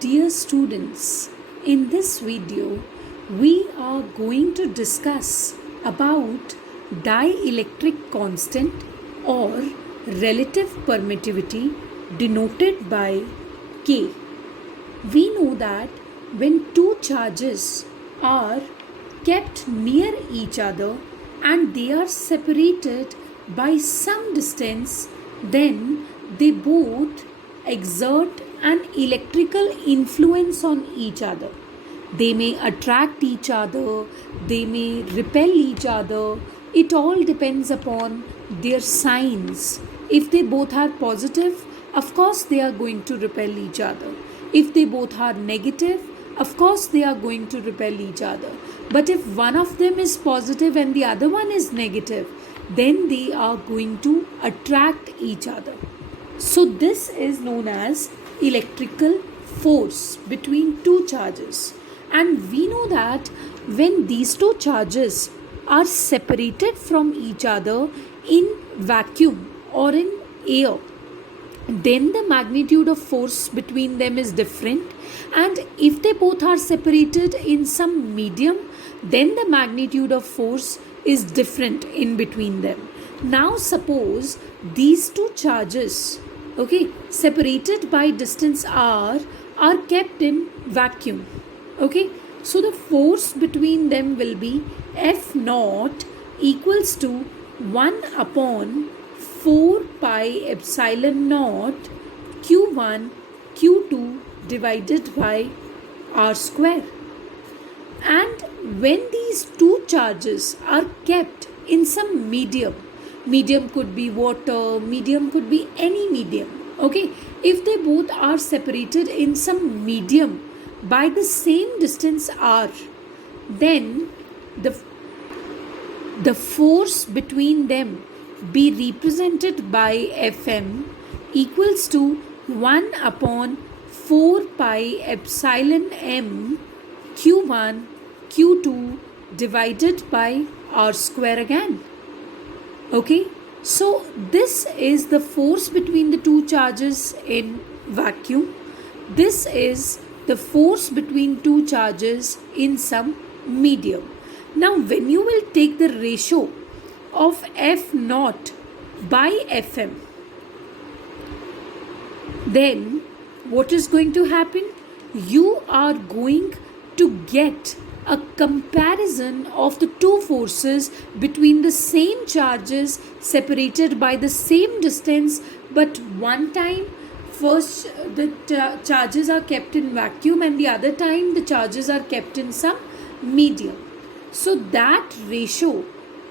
Dear students, in this video we are going to discuss about dielectric constant or relative permittivity denoted by K. We know that when two charges are kept near each other and they are separated by some distance, then they both exert an electrical influence on each other. They may attract each other, they may repel each other. It all depends upon their signs. If they both are positive, of course they are going to repel each other. If they both are negative, of course they are going to repel each other. But if one of them is positive and the other one is negative, then they are going to attract each other. So this is known as electrical force between two charges. And we know that when these two charges are separated from each other in vacuum or in air, then the magnitude of force between them is different. And if they both are separated in some medium, then the magnitude of force is different in between them. Now suppose these two charges, separated by distance r, are kept in vacuum. So the force between them will be F naught equals to 1 upon 4 pi epsilon naught Q1 Q2 divided by r square. And when these two charges are kept in some medium could be water, medium could be any medium, if they both are separated in some medium by the same distance r, then the force between them be represented by Fm equals to 1 upon 4 pi epsilon m Q1 Q2 divided by r square again. So this is the force between the two charges in vacuum. This is the force between two charges in some medium. Now when you will take the ratio of F naught by Fm, then what is going to happen? You are going to get a comparison of the two forces between the same charges separated by the same distance, but one time first the charges are kept in vacuum and the other time the charges are kept in some medium. So that ratio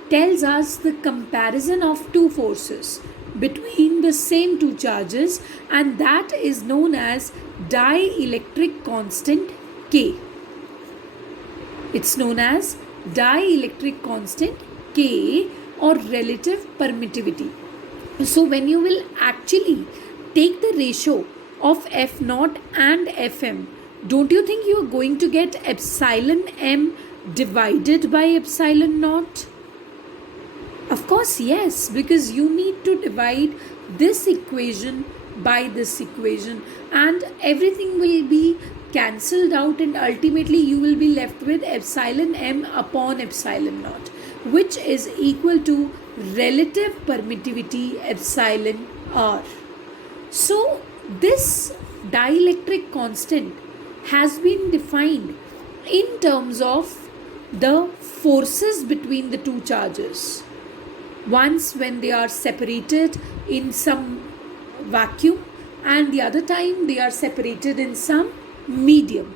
tells us the comparison of two forces between the same two charges, and that is known as dielectric constant K. It's known as dielectric constant K or relative permittivity. So when you will actually take the ratio of F naught and Fm, don't you think you are going to get epsilon m divided by epsilon naught? Of course, yes, because you need to divide this equation by this equation and everything will be cancelled out, and ultimately you will be left with epsilon m upon epsilon naught, which is equal to relative permittivity epsilon r. So this dielectric constant has been defined in terms of the forces between the two charges. Once when they are separated in some vacuum and the other time they are separated in some medium.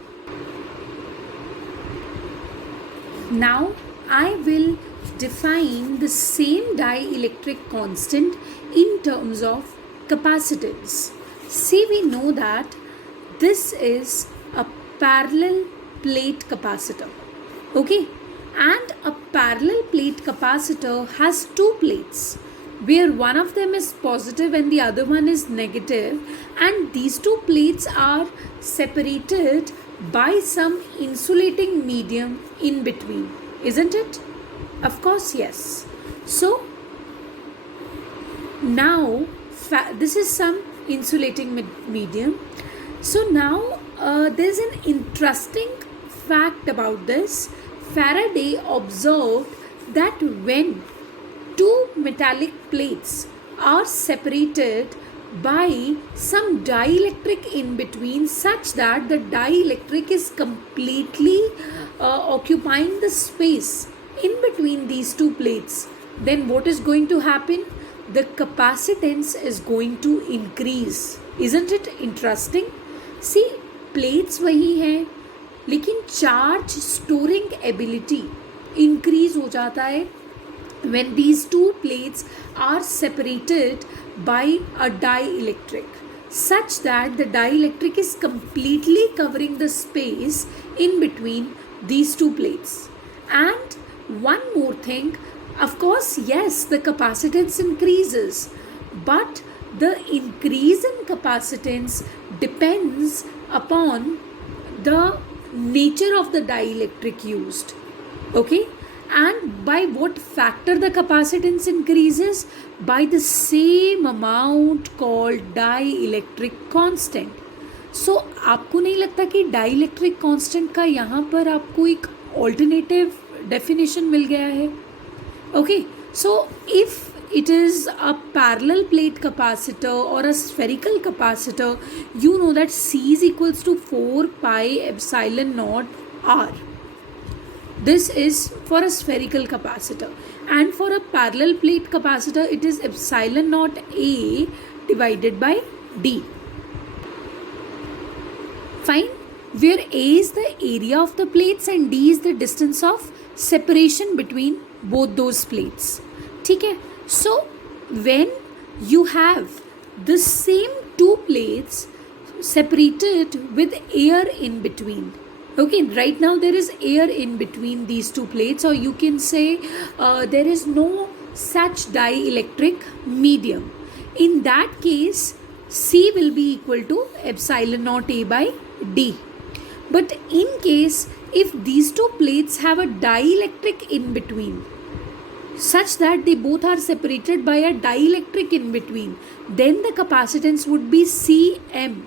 Now I will define the same dielectric constant in terms of capacitance. See, we know that this is a parallel plate capacitor. And a parallel plate capacitor has two plates where one of them is positive and the other one is negative, and these two plates are separated by some insulating medium in between, isn't it? Of course, yes. So now this is some insulating medium. So now there's an interesting fact about this. Faraday observed that when two metallic plates are separated by some dielectric in between, such that the dielectric is completely occupying the space in between these two plates, then what is going to happen? The capacitance is going to increase. Isn't it interesting? See, plates वही हैं, लेकिन charge storing ability increase हो जाता है when these two plates are separated by a dielectric, such that the dielectric is completely covering the space in between these two plates. And one more thing, of course, yes, the capacitance increases, but the increase in capacitance depends upon the nature of the dielectric used. Okay, and by what factor the capacitance increases? By the same amount called dielectric constant. So आपको नहीं लगता कि dielectric constant का यहाँ पर आपको एक alternative definition मिल गया है? Okay, so if it is a parallel plate capacitor or a spherical capacitor, you know that C is equals to 4 pi epsilon naught R. This is for a spherical capacitor, and for a parallel plate capacitor it is epsilon naught A divided by D. Fine, where A is the area of the plates and D is the distance of separation between both those plates. ठीक है, so when you have the same two plates separated with air in between, okay, right now there is air in between these two plates, or you can say there is no such dielectric medium. In that case, C will be equal to epsilon naught A by D. But in case if these two plates have a dielectric in between, such that they both are separated by a dielectric in between, then the capacitance would be Cm,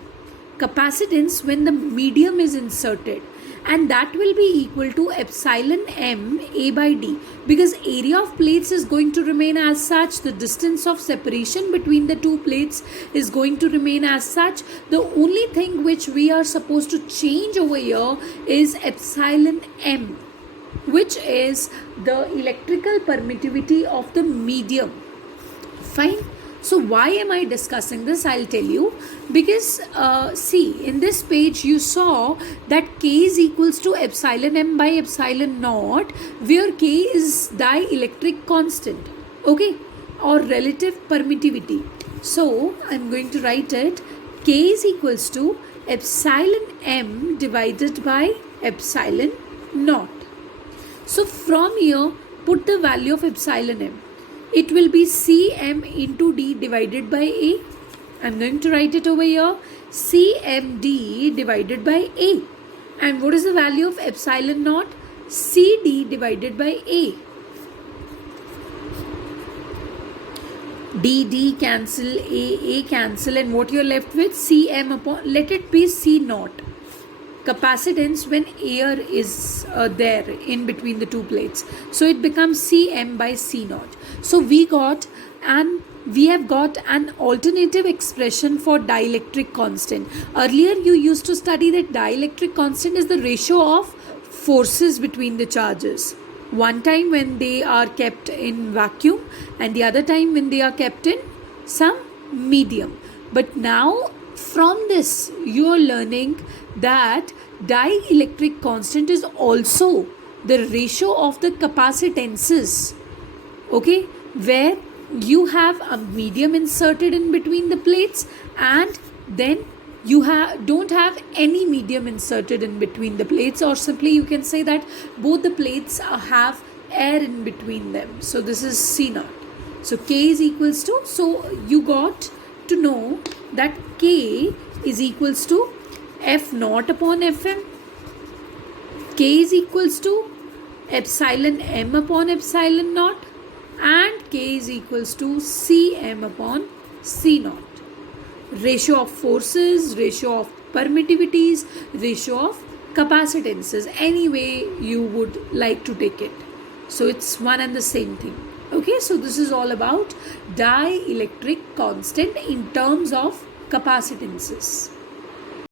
capacitance when the medium is inserted, and that will be equal to epsilon m A by D, because area of plates is going to remain as such, the distance of separation between the two plates is going to remain as such. The only thing which we are supposed to change over here is epsilon m, which is the electrical permittivity of the medium. Fine. So why am I discussing this? I'll tell you. Because see, in this page you saw that K is equals to epsilon m by epsilon naught, where K is dielectric constant, okay, or relative permittivity. So I'm going to write it. K is equals to epsilon m divided by epsilon naught. So from here, put the value of epsilon m. It will be Cm into D divided by A. I'm going to write it over here. Cmd divided by A. And what is the value of epsilon naught? Cd divided by A. D cancel, A cancel, and what you're left with? Cm upon, let it be C naught. Capacitance when air is there in between the two plates. So it becomes Cm by C naught. So we have got an alternative expression for dielectric constant. Earlier you used to study that dielectric constant is the ratio of forces between the charges. One time when they are kept in vacuum, and the other time when they are kept in some medium. But now from this you are learning that dielectric constant is also the ratio of the capacitances, okay, where you have a medium inserted in between the plates, and then you don't have any medium inserted in between the plates, or simply you can say that both the plates have air in between them. So this is C naught. So K is equals to, so you got to know that K is equals to F naught upon Fm. K is equals to epsilon m upon epsilon naught, and K is equals to Cm upon C naught. Ratio of forces, ratio of permittivities, ratio of capacitances, any way you would like to take it. So it's one and the same thing. Okay, so this is all about dielectric constant in terms of capacitances.